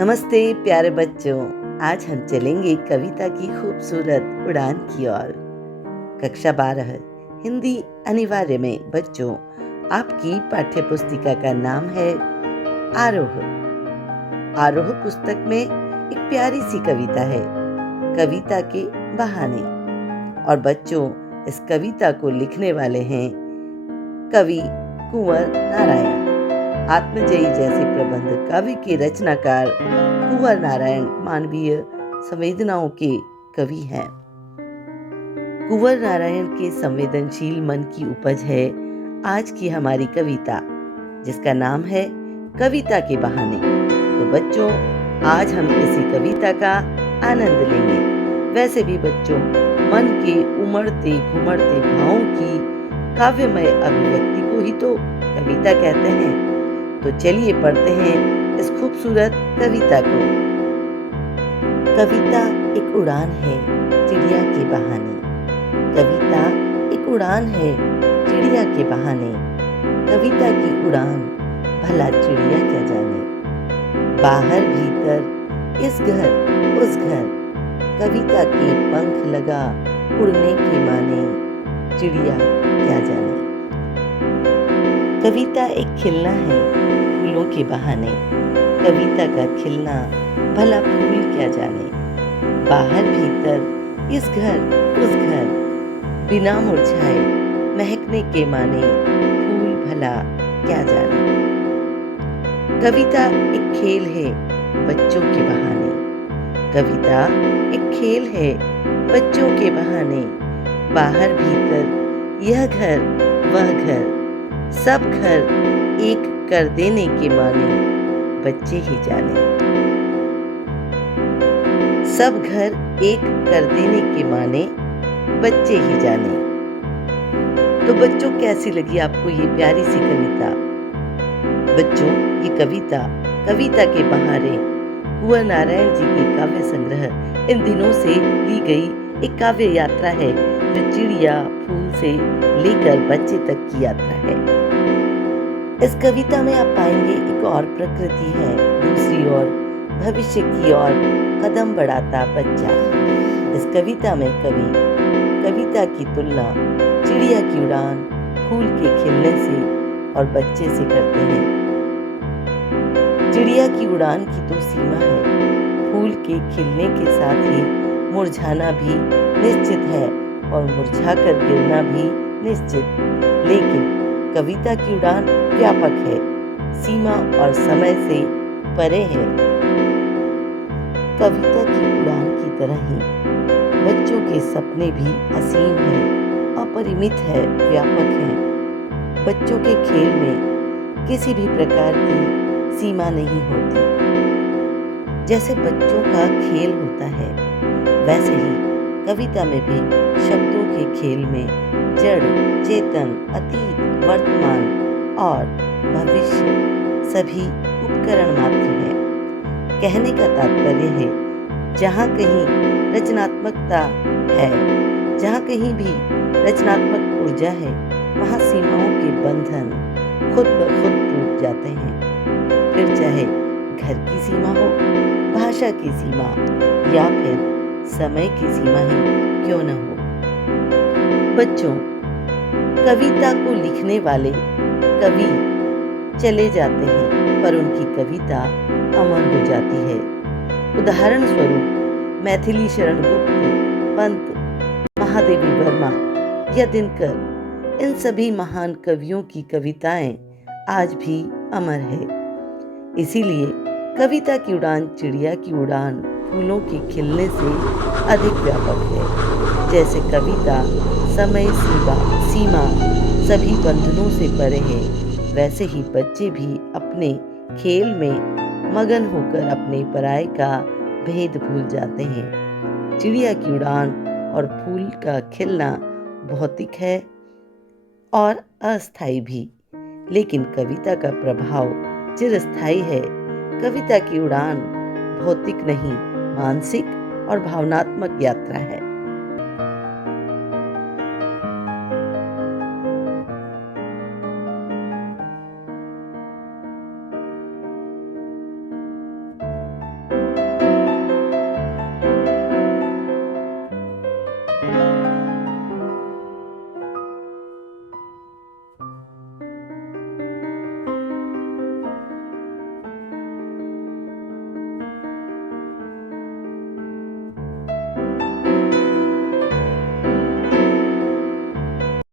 नमस्ते प्यारे बच्चों। आज हम चलेंगे कविता की खूबसूरत उड़ान की ओर। कक्षा 12 हिंदी अनिवार्य में बच्चों, आपकी पाठ्य पुस्तिका का नाम है आरोह। आरोह पुस्तक में एक प्यारी सी कविता है, कविता के बहाने। और बच्चों, इस कविता को लिखने वाले हैं कवि कुंवर नारायण। आत्मजयी जैसे प्रबंध काव्य के रचनाकार कुंवर नारायण मानवीय संवेदनाओं के कवि हैं। कुंवर नारायण के संवेदनशील मन की उपज है आज की हमारी कविता, जिसका नाम है कविता के बहाने। तो बच्चों, आज हम इसी कविता का आनंद लेंगे। वैसे भी बच्चों, मन के उमड़ते घुमड़ते भावों की काव्यमय अभिव्यक्ति को ही तो कविता कहते हैं। तो चलिए पढ़ते हैं इस खूबसूरत कविता को। कविता एक उड़ान है चिड़िया के बहाने। कविता एक उड़ान है चिड़िया के बहाने। कविता की उड़ान भला चिड़िया क्या जाने। बाहर भीतर इस घर उस घर, कविता के पंख लगा उड़ने के माने। चिड़िया क्या जाने। कविता एक खिलना है फूलों के बहाने। कविता का खिलना भला फूल क्या जाने। बाहर भीतर इस घर उस घर, बिना मुरझाए महकने के माने। फूल भला क्या जाने। कविता एक खेल है बच्चों के बहाने। कविता एक खेल है बच्चों के बहाने। बाहर भीतर यह घर वह घर, सब घर एक कर देने के माने। बच्चे ही जाने। सब घर एक कर देने के माने, बच्चे ही जाने। तो बच्चों, कैसी लगी आपको ये प्यारी सी कविता? बच्चों, ये कविता के बहाने कुंवर नारायण जी के काव्य संग्रह इन दिनों से ली गई एक काव्य यात्रा है, जो चिड़िया फूल से लेकर बच्चे तक की यात्रा है। इस कविता में आप पाएंगे एक और प्रकृति है, दूसरी ओर भविष्य की ओर कदम बढ़ाता बच्चा। इस कविता में कवि कविता की तुलना चिड़िया की उड़ान, फूल के खिलने से और बच्चे से करते हैं। चिड़िया की उड़ान की तो सीमा है, फूल के खिलने के साथ ही मुरझाना भी निश्चित है और मुरझाकर गिरना भी निश्चित। लेकिन कविता की उड़ान व्यापक है, सीमा और समय से परे है। कविता की उड़ान की तरह ही बच्चों के सपने भी असीम है, अपरिमित है, व्यापक है। बच्चों के खेल में किसी भी प्रकार की सीमा नहीं होती। जैसे बच्चों का खेल होता है, वैसे ही कविता में भी शब्दों के खेल में जड़, चेतन, अतीत, वर्तमान और भविष्य सभी उपकरण मात्र हैं। कहने का तात्पर्य है, जहाँ कहीं रचनात्मकता है, जहाँ कहीं भी रचनात्मक ऊर्जा है, वहाँ सीमाओं के बंधन खुद ब खुद टूट जाते हैं। फिर चाहे घर की सीमा हो, भाषा की सीमा या फिर समय की सीमा ही क्यों न हो। बच्चों, कविता को लिखने वाले कवि चले जाते हैं, पर उनकी कविता अमर हो जाती है। उदाहरण स्वरूप मैथिली शरण गुप्त, पंत, महादेवी वर्मा या दिनकर, इन सभी महान कवियों की कविताएं आज भी अमर है। इसीलिए कविता की उड़ान चिड़िया की उड़ान फूलों के खिलने से अधिक व्यापक है। जैसे कविता समय सीमा सभी बंधनों से परे है, वैसे ही बच्चे भी अपने खेल में मगन होकर अपने पराये का भेद भूल जाते हैं। चिड़िया की उड़ान और फूल का खिलना भौतिक है और अस्थायी भी, लेकिन कविता का प्रभाव चिरस्थायी है। कविता की उड़ान भौतिक नहीं, मानसिक और भावनात्मक यात्रा है।